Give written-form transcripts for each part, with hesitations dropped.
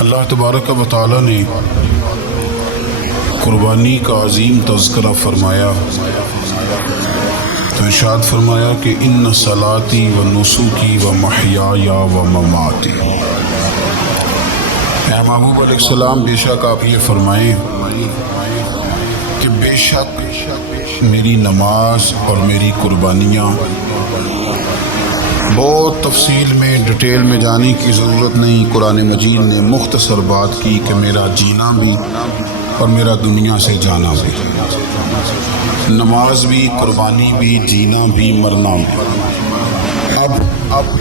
اللہ تبارک و تعالی نے قربانی کا عظیم تذکرہ فرمایا تو ارشاد فرمایا کہ ان صلاتی و نسکی و محیایا و مماتی۔ اے محبوب علیہ السلام، بے شک آپ یہ فرمائیں کہ بے شک میری نماز اور میری قربانیاں، بہت تفصیل میں ڈیٹیل میں جانے کی ضرورت نہیں، قرآن مجید نے مختصر بات کی کہ میرا جینا بھی اور میرا دنیا سے جانا بھی، نماز بھی، قربانی بھی، جینا بھی، مرنا بھی۔ اب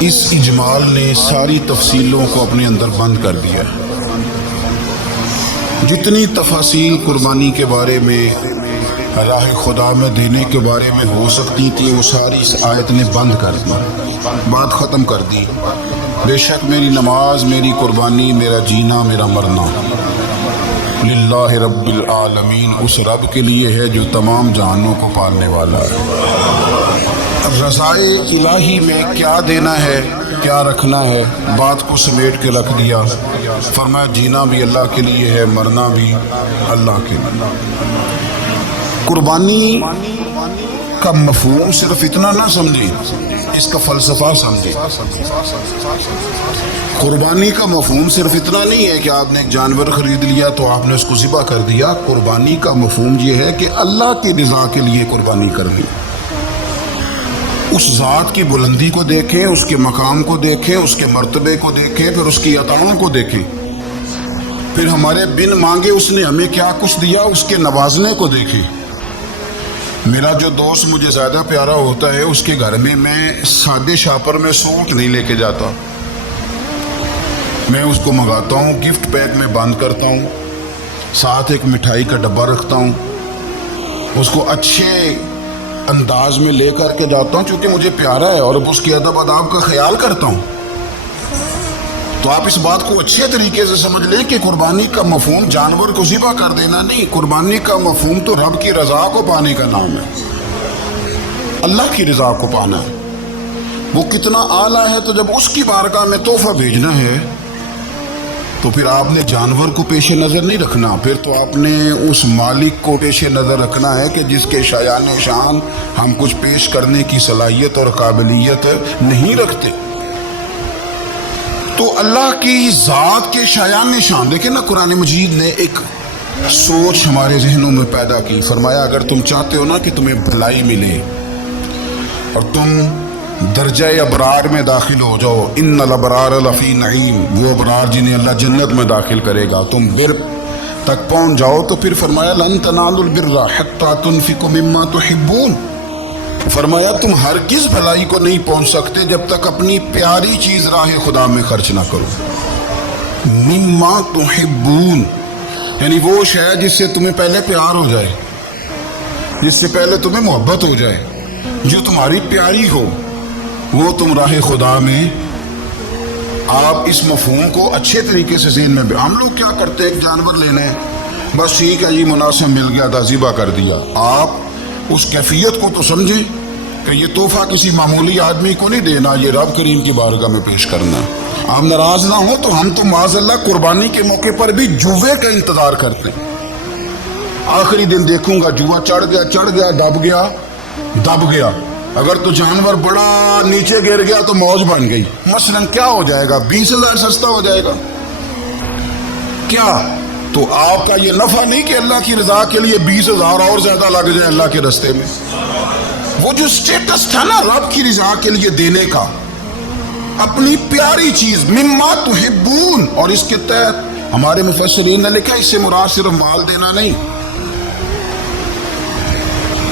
اس اجمال نے ساری تفصیلوں کو اپنے اندر بند کر دیا۔ جتنی تفاصیل قربانی کے بارے میں، راہ خدا میں دینے کے بارے میں ہو سکتی تھی، وہ ساری اس آیت نے بند کر دی، بات ختم کر دی۔ بے شک میری نماز، میری قربانی، میرا جینا، میرا مرنا للہ رب العالمین، اس رب کے لیے ہے جو تمام جہانوں کو پالنے والا ہے۔ رضائے الہی میں کیا دینا ہے، کیا رکھنا ہے، بات کو سمیٹ کے رکھ دیا۔ فرمایا جینا بھی اللہ کے لیے ہے، مرنا بھی اللہ کے لیے۔ قربانی کا مفہوم صرف اتنا نہ سمجھیں، اس کا فلسفہ سمجھیں۔ قربانی کا مفہوم صرف اتنا نہیں ہے کہ آپ نے ایک جانور خرید لیا تو آپ نے اس کو ذبح کر دیا۔ قربانی کا مفہوم یہ ہے کہ اللہ کی رضا کے لیے قربانی کرنی، اس ذات کی بلندی کو دیکھیں، اس کے مقام کو دیکھیں، اس کے مرتبے کو دیکھیں، پھر اس کی عطاؤں کو دیکھیں، پھر ہمارے بن مانگے اس نے ہمیں کیا کچھ دیا، اس کے نوازنے کو دیکھیں۔ میرا جو دوست مجھے زیادہ پیارا ہوتا ہے، اس کے گھر میں سادے شاپر میں سوٹ نہیں لے کے جاتا، میں اس کو منگاتا ہوں، گفٹ پیک میں بند کرتا ہوں، ساتھ ایک مٹھائی کا ڈبہ رکھتا ہوں، اس کو اچھے انداز میں لے کر کے جاتا ہوں کیونکہ مجھے پیارا ہے اور اس کے ادب آداب کا خیال کرتا ہوں۔ تو آپ اس بات کو اچھے طریقے سے سمجھ لیں کہ قربانی کا مفہوم جانور کو ذبح کر دینا نہیں، قربانی کا مفہوم تو رب کی رضا کو پانے کا نام ہے، اللہ کی رضا کو پانا ہے۔ وہ کتنا اعلیٰ ہے، تو جب اس کی بارگاہ میں تحفہ بھیجنا ہے تو پھر آپ نے جانور کو پیش نظر نہیں رکھنا، پھر تو آپ نے اس مالک کو پیش نظر رکھنا ہے کہ جس کے شایان شان ہم کچھ پیش کرنے کی صلاحیت اور قابلیت نہیں رکھتے۔ تو اللہ کی ذات کے شایان شان دیکھیں نا، قرآن مجید نے ایک سوچ ہمارے ذہنوں میں پیدا کی۔ فرمایا اگر تم چاہتے ہو نا کہ تمہیں بھلائی ملے اور تم درجہ ابرار میں داخل ہو جاؤ، ان الابرار لفی نعیم، وہ ابرار جنہیں اللہ جنت میں داخل کرے گا، تم بر تک پہنچ جاؤ، تو پھر فرمایا لن تنالوا البر حتی تنفقوا مما تحبون۔ فرمایا تم ہرگز بھلائی کو نہیں پہنچ سکتے جب تک اپنی پیاری چیز راہ خدا میں خرچ نہ کرو۔ مما تحبون یعنی وہ شے جس سے تمہیں پہلے پیار ہو جائے، جس سے پہلے تمہیں محبت ہو جائے، جو تمہاری پیاری ہو، وہ تم راہ خدا میں۔ آپ اس مفہوم کو اچھے طریقے سے ذہن میں، ہم لوگ کیا کرتے ہیں، ایک جانور لینا ہے، بس ٹھیک ہے جی مناسب مل گیا تھا، ذبح کر دیا۔ آپ اس کیفیت کو تو سمجھیں کہ یہ تحفہ کسی معمولی آدمی کو نہیں دینا، یہ رب کریم کی بارگاہ میں پیش کرنا۔ آپ ناراض نہ ہو تو ہم تو معاذ اللہ قربانی کے موقع پر بھی جوے کا انتظار کرتے ہیں، آخری دن دیکھوں گا جوا چڑھ گیا، دب گیا۔ اگر تو جانور بڑا نیچے گر گیا تو موج بن گئی، مثلا کیا ہو جائے گا، 20,000 سستا ہو جائے گا کیا؟ تو آپ کا یہ نفع نہیں کہ اللہ کی رضا کے لیے 20,000 اور زیادہ لگ جائیں اللہ کے راستے میں۔ وہ جو سٹیٹس تھا نا رب کی رضا کے لیے دینے کا، اپنی پیاری چیز مما تحبون، اور اس کے تحت ہمارے مفسرین نے لکھا اس سے مراد صرف مال دینا نہیں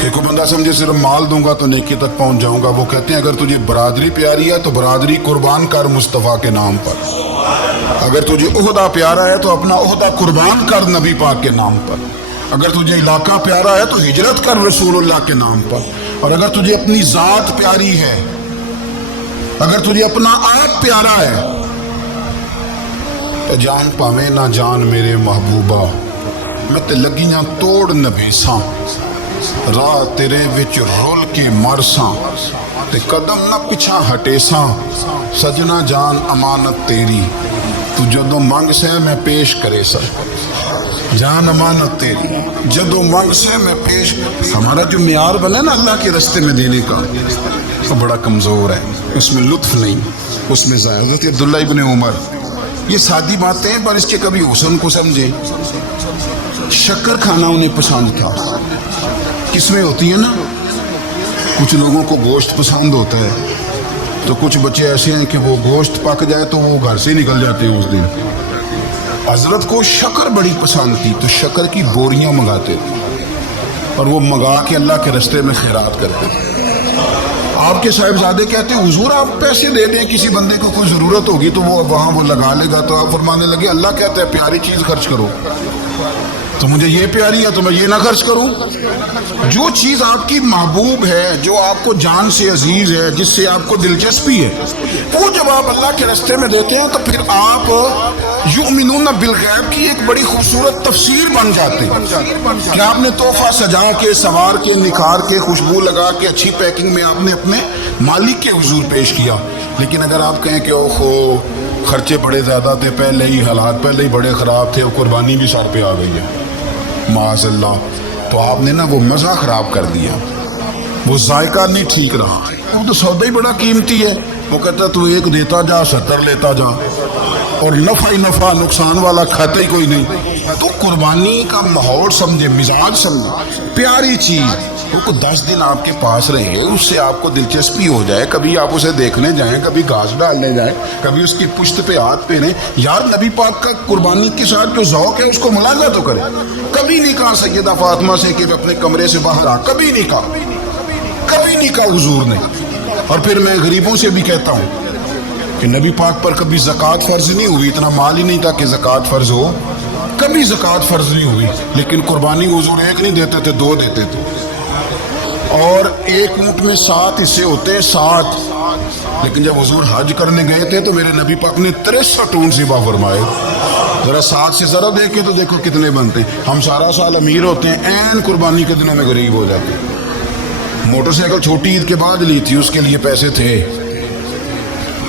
کہ کوئی بندہ سمجھے صرف مال دوں گا تو نیکی تک پہنچ جاؤں گا۔ وہ کہتے ہیں اگر تجھے برادری پیاری ہے تو برادری قربان کر مصطفیٰ کے نام پر، اگر تجھے عہدہ پیارا ہے تو اپنا عہدہ قربان کر نبی پاک کے نام پر، اگر تجھے علاقہ پیارا ہے تو ہجرت کر رسول اللہ کے نام پر، اور اگر تجھے اپنی ذات پیاری ہے، اگر تجھے اپنا آپ پیارا ہے تو جان پاویں نہ جان میرے محبوبہ، میں تے لگیاں توڑ نبیساں، راہ تیرے وچ رول کے مرساں، تے قدم نہ پچھا ہٹے ساں سجنا جان امانت تیری تو جدو منگ سے میں پیش کرے سا جان امانت تیری جدو منگ سے میں پیش. ہمارا جو معیار بنا نا اللہ کے رستے میں دینے کا وہ بڑا کمزور ہے, اس میں لطف نہیں, اس میں حضرت عبداللہ ابن عمر یہ سادی باتیں ہیں پر اس کے کبھی حسن کو سمجھے. شکر کھانا انہیں پسند تھا. کس میں ہوتی ہے نا, کچھ لوگوں کو گوشت پسند ہوتا ہے تو کچھ بچے ایسے ہیں کہ وہ گوشت پک جائے تو وہ گھر سے نکل جاتے ہیں اس دن. حضرت کو شکر بڑی پسند تھی تو شکر کی بوریاں منگاتے تھے اور وہ منگا کے اللہ کے راستے میں خیرات کرتے تھے. آپ کے صاحبزادے کہتے ہیں حضور آپ پیسے دے دیں, کسی بندے کو کوئی ضرورت ہوگی تو وہ وہاں وہ لگا لے گا. تو آپ فرمانے لگے اللہ کہتا ہے پیاری چیز خرچ کرو, تو مجھے یہ پیاری ہے تو میں یہ نہ خرچ کروں. جو چیز آپ کی محبوب ہے, جو آپ کو جان سے عزیز ہے, جس سے آپ کو دلچسپی ہے, وہ جب آپ اللہ کے راستے میں دیتے ہیں تو پھر آپ یؤمنون بالغیب کی ایک بڑی خوبصورت تفسیر بن جاتے ہیں کہ آپ نے تحفہ سجا کے سنوار کے نکھار کے خوشبو لگا کے اچھی پیکنگ میں آپ نے اپنے مالک کے حضور پیش کیا. لیکن اگر آپ کہیں کہ اوہو خرچے بڑے زیادہ تھے, پہلے ہی حالات پہلے ہی بڑے خراب تھے, قربانی بھی سر پہ آ گئی ہے معاذ اللہ, تو آپ نے نا وہ مزہ خراب کر دیا, وہ ذائقہ نہیں ٹھیک رہا. وہ تو سودا ہی بڑا قیمتی ہے. وہ کہتا تو ایک دیتا جا 70 لیتا جا اور نفع ہی نفع, نقصان والا کھاتا ہی کوئی نہیں. تو قربانی کا ماحول سمجھے, مزاج سمجھے, پیاری چیز وہ 10 دن آپ کے پاس رہے, اس سے آپ کو دلچسپی ہو جائے, کبھی آپ اسے دیکھنے جائیں, کبھی گھاس ڈالنے جائیں, کبھی اس کی پشت پہ ہاتھ پھیریں. یار نبی پاک کا قربانی کے ساتھ جو ذوق ہے اس کو ملاحظہ تو کرے. کبھی نہیں کہا سیدہ فاطمہ سے کہ اپنے کمرے سے باہر آ, کبھی نہیں کہا, کبھی نہیں کہا حضور نے. اور پھر میں غریبوں سے بھی کہتا ہوں کہ نبی پاک پر کبھی زکوٰۃ فرض نہیں ہوئی, اتنا مال ہی نہیں تھا کہ زکوٰۃ فرض ہو, کبھی زکوٰۃ فرض نہیں ہوئی. لیکن قربانی حضور ایک نہیں دیتے تھے, 2 دیتے تھے. اور ایک اونٹ میں 7 حصے ہوتے ہیں, 7. لیکن جب حضور حج کرنے گئے تھے تو میرے نبی پاک نے 63 اونٹ ذبح فرمائے. ذرا 7 سے ذرا دیکھیں تو دیکھو کتنے بنتے ہیں. ہم سارا سال امیر ہوتے ہیں, عین قربانی کے دنوں میں غریب ہو جاتے ہیں. موٹر سائیکل چھوٹی عید کے بعد لی تھی, اس کے لیے پیسے تھے,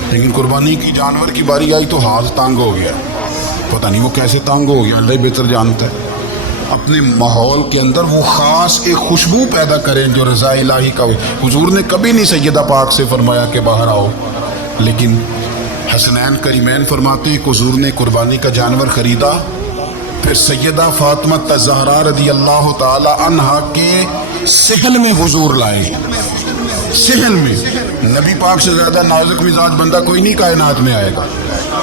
لیکن قربانی کی جانور کی باری آئی تو ہاتھ تنگ ہو گیا. پتہ نہیں وہ کیسے تنگ ہو گیا, اللہ ہی بہتر جانتا ہے. اپنے ماحول کے اندر وہ خاص ایک خوشبو پیدا کریں جو رضا الہی کا ہو. حضور نے کبھی نہیں سیدہ پاک سے فرمایا کہ باہر آؤ, لیکن حسنین کریمین فرماتے ہیں کہ حضور نے قربانی کا جانور خریدا, پھر سیدہ فاطمہ زہرا رضی اللہ تعالی عنہا کے صحن میں حضور لائے. صحن میں نبی پاک سے زیادہ نازک مزاج بندہ کوئی نہیں کائنات میں آئے گا.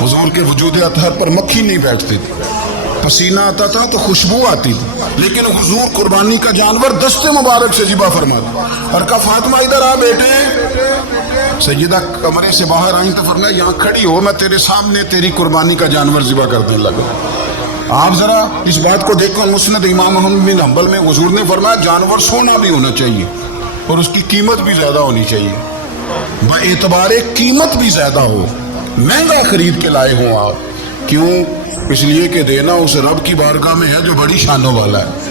حضور کے وجود اطہر پر مکھی نہیں بیٹھتی تھی, پسینہ آتا تھا تو خوشبو آتی تھی, لیکن حضور قربانی کا جانور دست مبارک سے ذبح فرماتے اور کہا فاطمہ ادھر آ بیٹے. سیدہ کمرے سے باہر آئیں تو فرمایا یہاں کھڑی ہو, میں تیرے سامنے تیری قربانی کا جانور ذبح کرنے لگا. آپ ذرا اس بات کو دیکھو, مسند امام احمد بن حنبل میں حضور نے فرمایا جانور سونا بھی ہونا چاہیے اور اس کی قیمت بھی زیادہ ہونی چاہیے, باعتبار قیمت بھی زیادہ ہو, مہنگا خرید کے لائے ہوں آپ. کیوں؟ اس لیے کہ دینا اس رب کی بارگاہ میں ہے جو بڑی شانوں والا ہے.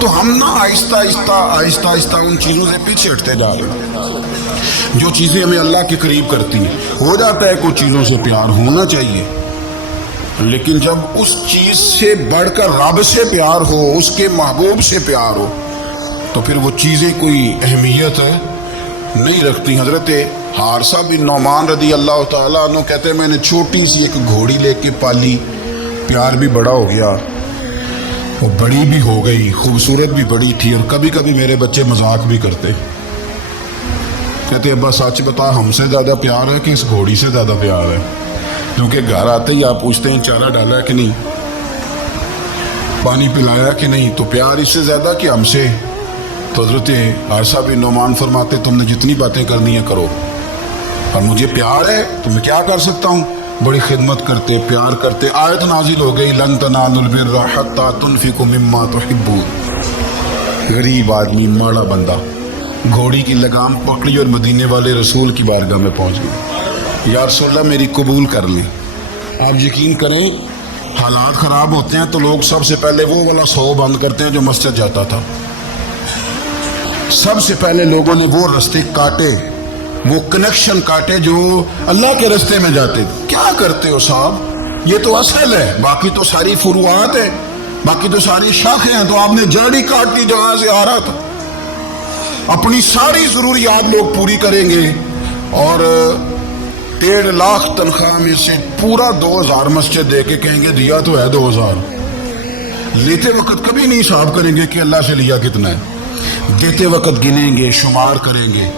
تو ہم نا آہستہ آہستہ آہستہ ان چیزوں سے پیچھے ہٹتے جا رہے ہیں جو چیزیں ہمیں اللہ کے قریب کرتی ہیں. ہو جاتا ہے کچھ چیزوں سے پیار ہونا چاہیے, لیکن جب اس چیز سے بڑھ کر رب سے پیار ہو, اس کے محبوب سے پیار ہو, تو پھر وہ چیزیں کوئی اہمیت نہیں رکھتی. حضرت حارثہ بن نعمان رضی اللہ تعالیٰ عنہ کہتے ہیں میں نے چھوٹی سی ایک گھوڑی لے کے پالی, پیار بھی بڑا ہو گیا, وہ بڑی بھی ہو گئی, خوبصورت بھی بڑی تھی, اور کبھی کبھی میرے بچے مذاق بھی کرتے, کہتے ابا سچ بتا ہم سے زیادہ پیار ہے کہ اس گھوڑی سے زیادہ پیار ہے؟ کیونکہ گھر آتے ہی آپ پوچھتے ہیں چارہ ڈالا ہے کہ نہیں, پانی پلایا کہ نہیں, تو پیار اس سے زیادہ کہ ہم سے. تو حضرت حارثہ بن نعمان فرماتے تم نے جتنی باتیں کرنی ہیں کرو, اور مجھے پیار ہے تو میں کیا کر سکتا ہوں. بڑی خدمت کرتے, پیار کرتے. آیت نازل ہو گئی لن تنالوا البر حتی تنفقوا مما تحبون. غریب آدمی, ماڑا بندہ, گھوڑی کی لگام پکڑی اور مدینے والے رسول کی بارگاہ میں پہنچ گئی. یا رسول اللہ میری قبول کر لیں. آپ یقین کریں حالات خراب ہوتے ہیں تو لوگ سب سے پہلے وہ والا 100 بند کرتے ہیں جو مسجد جاتا تھا. سب سے پہلے لوگوں نے وہ رستے کاٹے وہ کنیکشن کاٹے جو اللہ کے راستے میں جاتے. کیا کرتے ہو صاحب؟ یہ تو اصل ہے، باقی تو ساری فروعات ہے، باقی تو ساری شاخیں ہیں. تو آپ نے جڑی کاٹ دی جہاں سے آ رہا تھا. اپنی ساری ضروریات لوگ پوری کریں گے اور 1.5 لاکھ تنخواہ میں سے پورا 2000 مسجد دے کے کہیں گے دیا تو ہے 2000. لیتے وقت کبھی نہیں حساب کریں گے کہ اللہ سے لیا کتنا ہے، دیتے وقت گنیں گے، شمار کریں گے.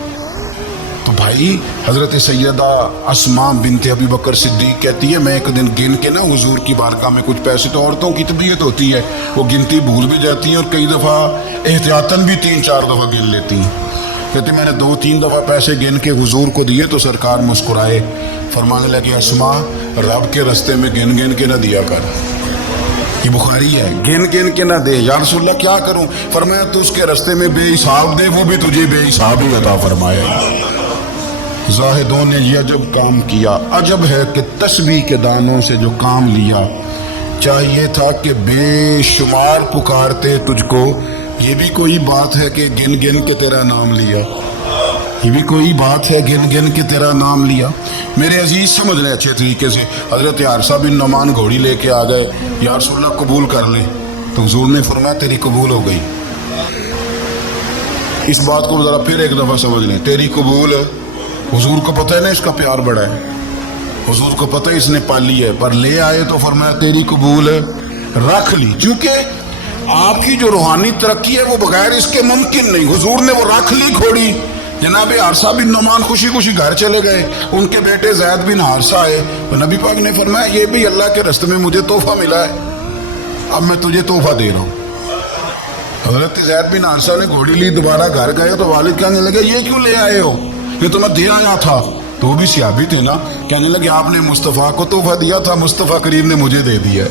تو بھائی حضرت سیدہ اسماء بنت ابی بکر صدیق کہتی ہے میں ایک دن گن کے نا حضور کی بارگاہ میں کچھ پیسے، تو عورتوں کی طبیعت ہوتی ہے وہ گنتی بھول بھی جاتی ہیں اور کئی دفعہ احتیاطاً بھی 3-4 دفعہ گن لیتی ہیں. کہتے میں نے 2-3 دفعہ پیسے گن کے حضور کو دیے تو سرکار مسکرائے، فرمانے لگے اسماء رب کے راستے میں گن گن کے نہ دیا کر. یہ بخاری ہے، گن گن کے نہ دے. یا رسول اللہ کیا کروں؟ فرمایا تو اس کے راستے میں بے حساب دے، وہ بھی تجھے بے حساب ہی عطا فرمائے. زاہدوں نے یہ عجب کام کیا، عجب ہے کہ تسبیح کے دانوں سے جو کام لیا. چاہیے تھا کہ بے شمار پکارتے تجھ کو. یہ بھی کوئی بات ہے کہ گن گن کے تیرا نام لیا؟ یہ بھی کوئی بات ہے گن گن کے تیرا نام لیا؟ میرے عزیز سمجھ لیں اچھے طریقے سے. حضرت حارثہ بن نعمان گھوڑی لے کے آ گئے، یا رسول اللہ قبول کر لیں. تو حضور نے فرمایا تیری قبول ہو گئی. اس بات کو ذرا پھر ایک دفعہ سمجھ لیں، تیری قبول. حضور کو پتہ ہے نا اس کا پیار بڑا ہے، حضور کو پتہ ہے اس نے پالی ہے، پر لے آئے تو فرمایا تیری قبول رکھ لی. کیونکہ آپ کی جو روحانی ترقی ہے وہ بغیر اس کے ممکن نہیں. حضور نے وہ رکھ لی گھوڑی. جناب حارثہ بن نعمان خوشی خوشی گھر چلے گئے. ان کے بیٹے زید بن حارثہ آئے تو نبی پاک نے فرمایا یہ بھی اللہ کے راستے میں مجھے تحفہ ملا ہے، اب میں تجھے تحفہ دے رہا ہوں. حضرت زید بن حارثہ نے گھوڑی لی، دوبارہ گھر گئے تو والد کہنے لگے یہ کیوں لے آئے ہو؟ یہ تو میں دے آیا تھا. تو وہ بھی صحابی تھے نا، کہنے لگے آپ نے مصطفیٰ کو تحفہ دیا تھا، مصطفیٰ کریم نے مجھے دے دیا.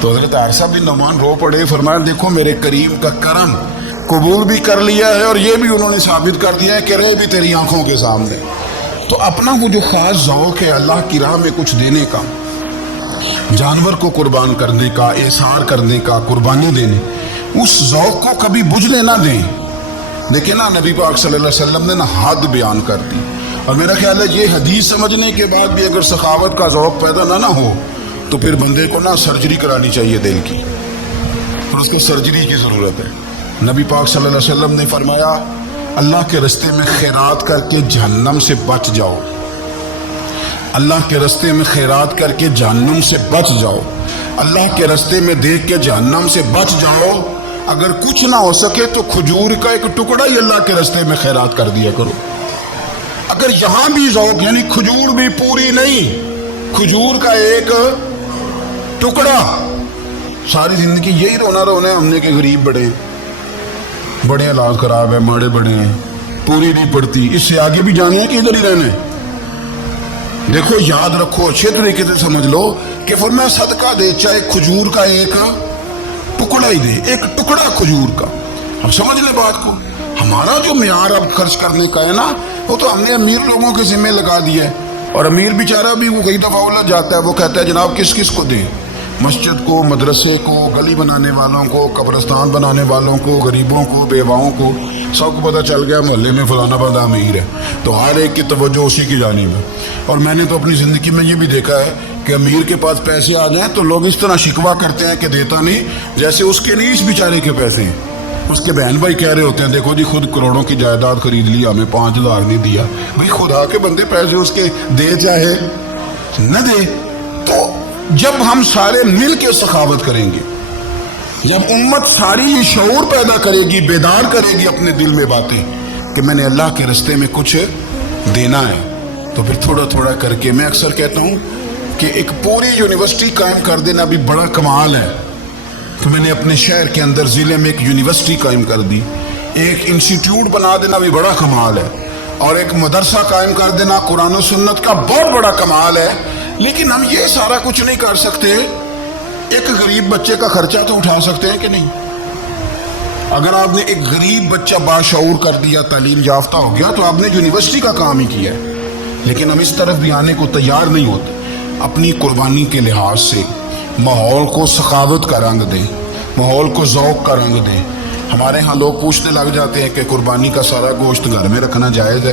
تو حضرت حارثہ بن نعمان رو پڑے، فرمایا دیکھو میرے کریم کا کرم، قبول بھی کر لیا ہے اور یہ بھی انہوں نے ثابت کر دیا ہے کہ رہے بھی تیری آنکھوں کے سامنے. تو اپنا وہ جو خاص ذوق ہے اللہ کی راہ میں کچھ دینے کا، جانور کو قربان کرنے کا، احسار کرنے کا، قربانی دینے، اس ذوق کو کبھی بجھنے نہ دیں. دیکھیں نا نبی پاک صلی اللہ علیہ وسلم نے نا حد بیان کر دی. اور میرا خیال ہے یہ حدیث سمجھنے کے بعد بھی اگر سخاوت کا ذوق پیدا نہ ہو تو پھر بندے کو نا سرجری کرانی چاہیے دل کی، اور اس کو سرجری کی ضرورت ہے. نبی پاک صلی اللہ علیہ وسلم نے فرمایا اللہ کے راستے میں خیرات کر کے جہنم سے بچ جاؤ. اللہ کے راستے میں خیرات کر کے جہنم سے بچ جاؤ. اللہ کے راستے میں دیکھ کے جہنم سے بچ جاؤ. اگر کچھ نہ ہو سکے تو کھجور کا ایک ٹکڑا ہی اللہ کے راستے میں خیرات کر دیا کرو. اگر یہاں بھی ذوق یعنی کھجور بھی پوری نہیں، کھجور کا ایک ٹکڑا. ساری زندگی یہی رونا رونا ہے ہم نے کہ غریب بڑے حالات خراب ہے، ماڑے بڑے ہیں، پوری نہیں پڑتی. اس سے آگے بھی جانے ہیں کہ ادھر ہی رہنے. دیکھو یاد رکھو، اچھے طریقے سے سمجھ لو کہ فرمایا صدقہ دے چاہے کھجور کا ایک ٹکڑا ہی دے، ایک ٹکڑا کھجور کا. ہم سمجھ لیں بات کو. ہمارا جو معیار اب خرچ کرنے کا ہے نا وہ تو ہم نے امیر لوگوں کے ذمہ لگا دیا ہے. اور امیر بیچارہ بھی وہ کئی دفعہ الجھ جاتا ہے، وہ کہتا ہے جناب کس کس کو دیں، مسجد کو، مدرسے کو، گلی بنانے والوں کو، قبرستان بنانے والوں کو، غریبوں کو، بیواؤں کو. سب کو پتہ چل گیا محلے میں فلانا بندہ امیر ہے تو ہر ایک کی توجہ اسی کی جانب ہے. اور میں نے تو اپنی زندگی میں یہ بھی دیکھا ہے کہ امیر کے پاس پیسے آ جائیں تو لوگ اس طرح شکوہ کرتے ہیں کہ دیتا نہیں، جیسے اس کے نہیں اس بیچارے کے پیسے ہیں. اس کے بہن بھائی کہہ رہے ہوتے ہیں دیکھو جی خود کروڑوں کی جائیداد خرید لی، ہمیں 5000 نہیں دیا. بھائی خدا کے بندے پیسے اس کے دے چاہے نہ دے. تو جب ہم سارے مل کے سخاوت کریں گے، جب امت ساری یہ شعور پیدا کرے گی، بیدار کرے گی اپنے دل میں باتیں کہ میں نے اللہ کے راستے میں کچھ دینا ہے، تو پھر تھوڑا تھوڑا کر کے. میں اکثر کہتا ہوں کہ ایک پوری یونیورسٹی قائم کر دینا بھی بڑا کمال ہے. تو میں نے اپنے شہر کے اندر ضلع میں ایک یونیورسٹی قائم کر دی. ایک انسٹیٹیوٹ بنا دینا بھی بڑا کمال ہے. اور ایک مدرسہ قائم کر دینا قرآن و سنت کا بہت بڑا کمال ہے. لیکن ہم یہ سارا کچھ نہیں کر سکتے. ایک غریب بچے کا خرچہ تو اٹھا سکتے ہیں کہ نہیں؟ اگر آپ نے ایک غریب بچہ باشعور کر دیا، تعلیم یافتہ ہو گیا، تو آپ نے یونیورسٹی کا کام ہی کیا ہے. لیکن ہم اس طرف بھی آنے کو تیار نہیں ہوتے. اپنی قربانی کے لحاظ سے ماحول کو سخاوت کا رنگ دیں، ماحول کو ذوق کا رنگ دیں. ہمارے ہاں لوگ پوچھنے لگ جاتے ہیں کہ قربانی کا سارا گوشت گھر میں رکھنا جائز ہے؟